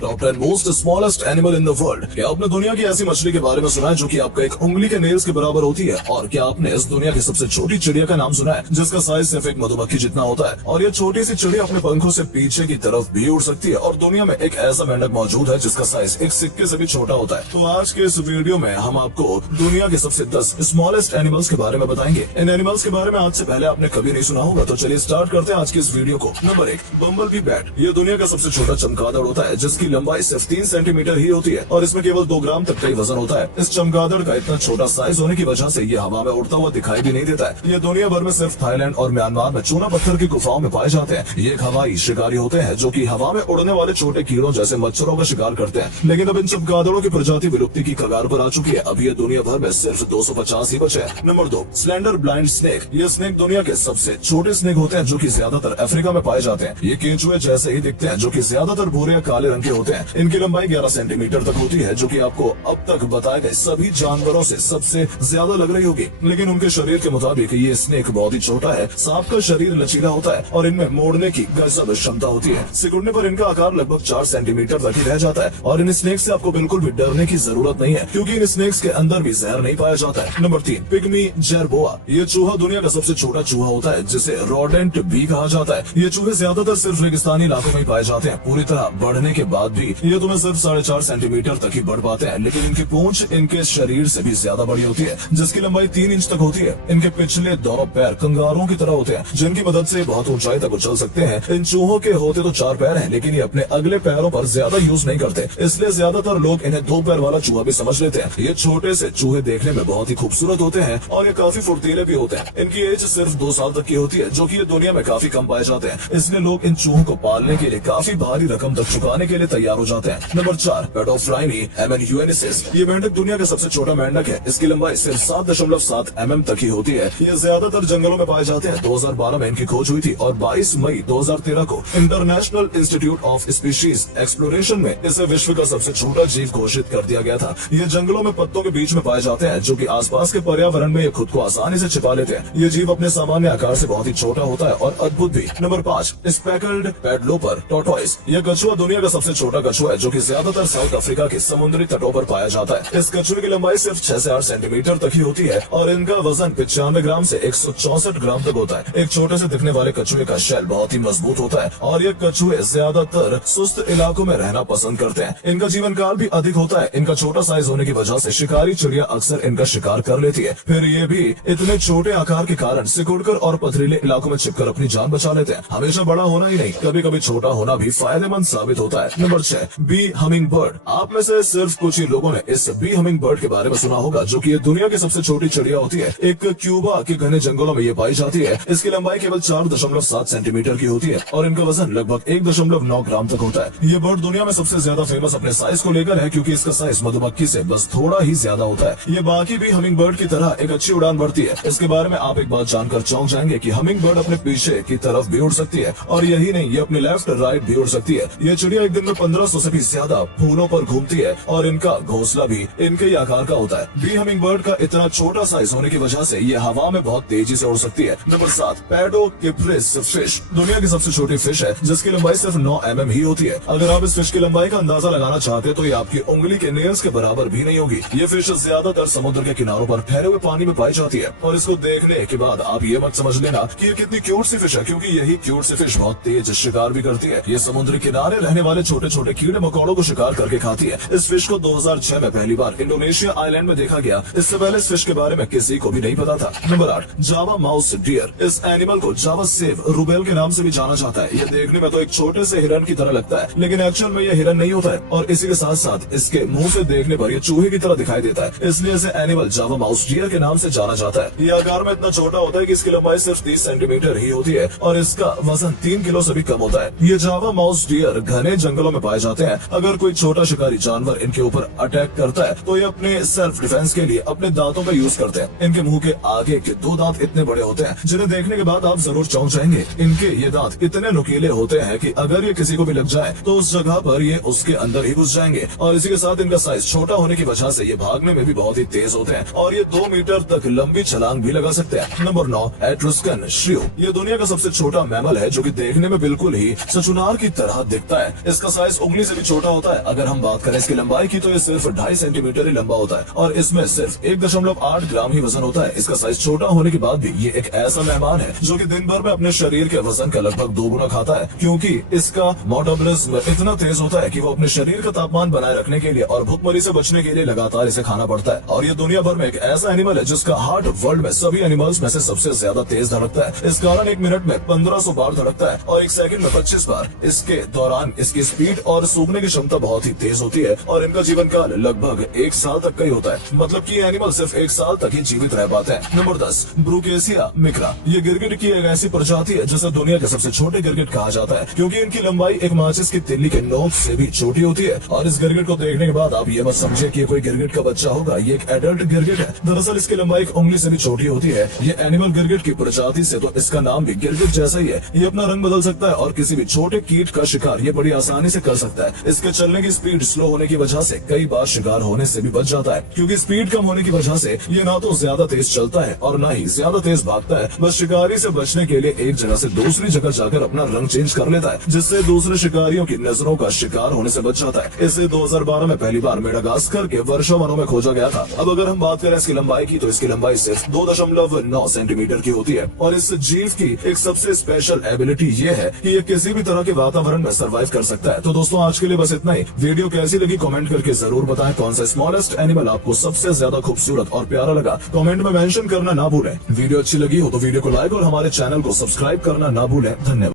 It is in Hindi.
Top 10 most smallest animal in the world. क्या आपने दुनिया की ऐसी मछली के बारे में सुना है जो कि आपका एक उंगली के नेल्स के बराबर होती है? और क्या आपने इस दुनिया की सबसे छोटी चिड़िया का नाम सुना है जिसका साइज सिर्फ एक मधुमक्खी जितना होता है? और ये छोटी सी चिड़िया अपने पंखों से पीछे की तरफ भी उड़ सकती है। और दुनिया में एक ऐसा मेंढक मौजूद है जिसका साइज एक सिक्के से भी छोटा होता है। तो आज के इस वीडियो में हम आपको दुनिया के सबसे 10 स्मॉलेस्ट एनिमल्स के बारे में बताएंगे। इन एनिमल्स के बारे में आज से पहले आपने कभी नहीं सुना होगा। तो चलिए स्टार्ट करते हैं आज की इस वीडियो को। नंबर 1, बम्बल बी बैट। ये दुनिया का सबसे छोटा चमगादड़ होता है जिसकी लंबाई सिर्फ 3 सेंटीमीटर ही होती है और इसमें केवल 2 ग्राम तक का ही वजन होता है। इस चमगादड़ का इतना छोटा साइज होने की वजह से ये हवा में उड़ता हुआ दिखाई भी नहीं देता है। ये दुनिया भर में सिर्फ थाईलैंड और म्यांमार में चूना पत्थर की गुफाओं में पाए जाते हैं। ये एक हवाई शिकारी होते हैं जो कि हवा में उड़ने वाले छोटे कीड़ों जैसे मच्छरों का शिकार करते हैं। लेकिन अब इन चमगादड़ों की प्रजाति विलुप्ति की कगार पर आ चुकी है। अब ये दुनिया भर में सिर्फ 250 ही बचे हैं। Number 2, slender blind snake. ये स्नेक दुनिया के सबसे छोटे स्नेक होते हैं जो कि ज्यादातर अफ्रीका में पाए जाते हैं। ये केंचुए जैसे ही दिखते हैं जो कि ज्यादातर भूरे या काले रंग के होते हैं। इनकी लंबाई 11 सेंटीमीटर तक होती है जो कि आपको अब तक बताए गए सभी जानवरों से सबसे ज्यादा लग रही होगी। लेकिन उनके शरीर के मुताबिक ये स्नेक बहुत ही छोटा है। सांप का शरीर लचीला होता है और इनमें मोड़ने की गजब क्षमता होती है। सिकुड़ने पर इनका आकार लगभग 4 सेंटीमीटर तक ही रह जाता है और इन स्नेक से आपको बिल्कुल भी डरने की जरूरत नहीं है क्योंकि इन स्नेक्स के अंदर भी जहर नहीं पाया जाता है। Number 3, pygmy jerboa. ये चूहा दुनिया का सबसे छोटा चूहा होता है जिसे रोडेंट भी कहा जाता है। ये चूहे ज्यादातर सिर्फ रेगिस्तानी इलाकों में ही पाए जाते हैं। पूरी तरह बढ़ने के बाद भी ये तुम्हें सिर्फ 4.5 सेंटीमीटर तक ही बढ़ पाते हैं। लेकिन इनकी पूंछ इनके शरीर से भी ज्यादा बड़ी होती है जिसकी लंबाई 3 इंच तक होती है। इनके पिछले दोनों पैर कंगारों की तरह होते हैं जिनकी मदद से बहुत ऊंचाई तक उछल सकते हैं। इन चूहों के होते तो 4 पैर हैं लेकिन ये अपने अगले पैरों पर ज्यादा यूज नहीं करते, इसलिए ज्यादातर लोग इन्हें 2 पैर वाला चूहा भी समझ लेते हैं। ये छोटे से चूहे देखने में बहुत ही खूबसूरत होते हैं और ये काफी फुर्तीले भी होते हैं। इनकी एज सिर्फ 2 साल तक की होती है जो कि ये दुनिया में काफी कम पाए जाते हैं, इसलिए लोग इन चूहों को पालने के लिए काफी भारी रकम तक चुकाने के लिए तैयार हो जाते हैं। नंबर 4, पेडोफ्राइनी एमेन्यूएनेसिस। ये मेंढक दुनिया का सबसे छोटा मेंढक है। इसकी लंबाई सिर्फ 7.7 mm तक ही होती है। ये ज्यादातर जंगलों में पाए जाते हैं। 2012 में इनकी खोज हुई थी और 22 मई 2013 को international institute of species exploration में इसे विश्व का सबसे छोटा जीव घोषित कर दिया गया था। ये जंगलों में पत्तों के बीच में पाए जाते हैं जो कि आसपास के पर्यावरण में ये खुद को आसानी से छिपा लेते हैं। ये जीव अपने सामान्य आकार से बहुत ही छोटा होता है और अद्भुत भी। Number 5, speckled padloper tortoise. यह कछुआ दुनिया का सबसे छोटा कछुआ है जो कि ज्यादातर साउथ अफ्रीका के समुद्री तटों पर पाया जाता है। इस कछुए की लंबाई सिर्फ 6 से 8 सेंटीमीटर तक ही होती है और इनका वजन 95 ग्राम से 164 ग्राम तक होता है। एक छोटे से दिखने वाले कछुए का शेल बहुत ही मजबूत होता है और ये कछुए ज्यादातर सुस्त इलाकों में रहना पसंद करते हैं। इनका जीवन काल भी अधिक होता है। इनका छोटा साइज होने की वजह से शिकारी चिड़िया अक्सर इनका शिकार कर लेती है। फिर ये भी इतने छोटे आकार के कारण सिकुड़कर और पथरीले इलाकों में छिपकर अपनी जान बचा लेते हैं। हमेशा बड़ा होना ही नहीं, कभी कभी छोटा होना भी फायदेमंद साबित होता है। Number 6, B humming bird. आप में से सिर्फ कुछ ही लोगों ने इस बी हमिंग बर्ड के बारे में सुना होगा जो कि ये दुनिया की सबसे छोटी चिड़िया होती है। एक क्यूबा के घने जंगलों में ये पाई जाती है। इसकी लंबाई केवल 4.7 सेंटीमीटर की होती है और इनका वजन लगभग 1.9 ग्राम तक होता है। ये बर्ड दुनिया में सबसे ज्यादा फेमस अपने साइज को लेकर है क्योंकि इसका साइज मधुमक्खी से बस थोड़ा ही ज्यादा होता है। ये बाकी भी हमिंग बर्ड की तरह एक अच्छी उड़ान भरती है। इसके बारे में आप एक बात जानकर चौंक जाएंगे कि हमिंग बर्ड अपने पीछे की तरफ भी उड़ सकती है और यही नहीं, ये अपने लेफ्ट राइट भी उड़ सकती है। ये चिड़िया एक दिन में 1500 से भी ज्यादा फूलों पर घूमती है और इनका घोंसला भी इनके ही आकार का होता है। बी हमिंग बर्ड का इतना छोटा साइज होने की वजह से ये हवा में बहुत तेजी से उड़ सकती है। Number 7, Paedocypris fish. दुनिया की सबसे छोटी फिश है जिसकी लंबाई सिर्फ 9 mm ही होती है। अगर आप इस फिश की लंबाई का अंदाजा लगाना चाहते हैं तो ये आपकी उंगली के नेल्स के बराबर भी नहीं होगी। ये फिश ज्यादातर समुद्र के किनारों पर ठहरे हुए पानी में पाई जाती है और इसको देखने के बाद आप ये मत समझ लेना कि ये कितनी क्यूट सी फिश है क्योंकि यही क्यूट सी फिश बहुत तेज शिकार भी करती है। ये समुद्री किनारे रहने वाले छोटे छोटे कीड़े मकोड़ों को शिकार करके खाती है। इस फिश को 2006 में पहली बार इंडोनेशिया आइलैंड में देखा गया। इससे पहले इस फिश के बारे में किसी को भी नहीं पता था। नंबर 8, जावा माउस डियर। इस एनिमल को जावा सेव रूबेल के नाम से भी जाना जाता है। ये देखने में तो एक छोटे से हिरन की तरह लगता है लेकिन एक्चुअल में ये हिरन नहीं होता है और इसी के साथ साथ इसके मुंह से देखने पर ये चूहे की तरह दिखाई देता है, इसलिए इसे एनिमल जावा माउस डियर के नाम से जाना जाता है। ये आकार में इतना छोटा होता है कि इसकी लंबाई सिर्फ 30 सेंटीमीटर ही होती है और इसका वजन 3 किलो से भी कम होता है। ये जावा माउस डियर घने जंगलों में पाए जाते हैं। अगर कोई छोटा शिकारी जानवर इनके ऊपर अटैक करता है तो ये अपने सेल्फ डिफेंस के लिए अपने दांतों का यूज करते हैं। इनके मुंह के आगे के 2 दांत इतने बड़े होते हैं जिन्हें देखने के बाद आप जरूर चौंक जाएंगे। इनके ये दांत इतने नुकीले होते हैं कि अगर ये किसी को भी लग जाए तो उस जगह पर ये उसके अंदर ही घुस जाएंगे और इसी के साथ इनका साइज छोटा होने की वजह से ये भागने में भी बहुत ही तेज होते हैं और ये 2 मीटर तक लंबी छलांग भी लगा सकते हैं। Number 9, Etruscan श्रियो। ये दुनिया का सबसे छोटा मैमल है जो कि देखने में बिल्कुल ही सचुनार की तरह दिखता है। इसका साइज साइज उंगली से भी छोटा होता है। अगर हम बात करें इसकी लंबाई की तो ये सिर्फ 2.5 सेंटीमीटर ही लंबा होता है और इसमें सिर्फ 1.8 ग्राम ही वजन होता है। इसका साइज छोटा होने के बाद भी ये एक ऐसा मेहमान है जो कि दिन भर में अपने शरीर के वजन का लगभग 2 गुना खाता है, क्योंकि इसका मेटाबॉलिज्म इतना तेज होता है कि वो अपने शरीर का तापमान बनाए रखने के लिए और भूखमरी से बचने के लिए लगातार इसे खाना पड़ता है। और ये दुनिया भर में एक ऐसा एनिमल है जिसका हार्ट वर्ल्ड में सभी एनिमल्स में से सबसे ज्यादा तेज धड़कता है। इस कारण 1 मिनट में 1500 बार धड़कता है और 1 सेकंड में 25 बार। इसके दौरान इसकी स्पीड और सूंघने की क्षमता बहुत ही तेज होती है और इनका जीवन काल लगभग 1 साल तक का ही होता है। मतलब कि ये एनिमल सिर्फ 1 साल तक ही जीवित रह पाते हैं। नंबर 10, ब्रूकेसिया मिक्रा। ये गिरगिट की एक ऐसी प्रजाति है जिसे दुनिया के सबसे छोटे गिरगिट कहा जाता है, क्योंकि इनकी लंबाई एक माचिस की तिल्ली के नोक से भी छोटी होती है। और इस गिरगिट को देखने के बाद आप ये मत समझे कि ये कोई गिरगिट का बच्चा होगा, ये एक एडल्ट गिरगिट है। दरअसल इसकी लंबाई एक उंगली से भी छोटी होती है। ये एनिमल गिरगिट की प्रजाति से तो इसका नाम भी गिरगिट जैसा ही है। ये अपना रंग बदल सकता है और किसी भी छोटे कीट का शिकार ये बड़ी आसानी से कर सकता है। इसके चलने की स्पीड स्लो होने की वजह से कई बार शिकार होने से भी बच जाता है, क्योंकि स्पीड कम होने की वजह से ये ना तो ज्यादा तेज चलता है और ना ही ज्यादा तेज भागता है। बस शिकारी से बचने के लिए एक जगह से दूसरी जगह जाकर अपना रंग चेंज कर लेता है, जिससे दूसरे शिकारियों की नजरों का शिकार होने से बच जाता है। इसे 2012 में पहली बार मेडागास्कर के वर्षा वनों में खोजा गया था। अब अगर हम बात करें इसकी लंबाई की तो इसकी लंबाई सिर्फ 2.9 सेंटीमीटर की होती है और इस जीव की एक सबसे स्पेशल एबिलिटी ये है कि ये किसी भी तरह के वातावरण में सर्वाइव कर सकता है। तो दोस्तों आज के लिए बस इतना ही। वीडियो कैसी लगी कमेंट करके जरूर बताएं। कौन सा स्मॉलेस्ट एनिमल आपको सबसे ज्यादा खूबसूरत और प्यारा लगा कमेंट में मेंशन करना ना भूलें। वीडियो अच्छी लगी हो तो वीडियो को लाइक और हमारे चैनल को सब्सक्राइब करना ना भूलें। धन्यवाद।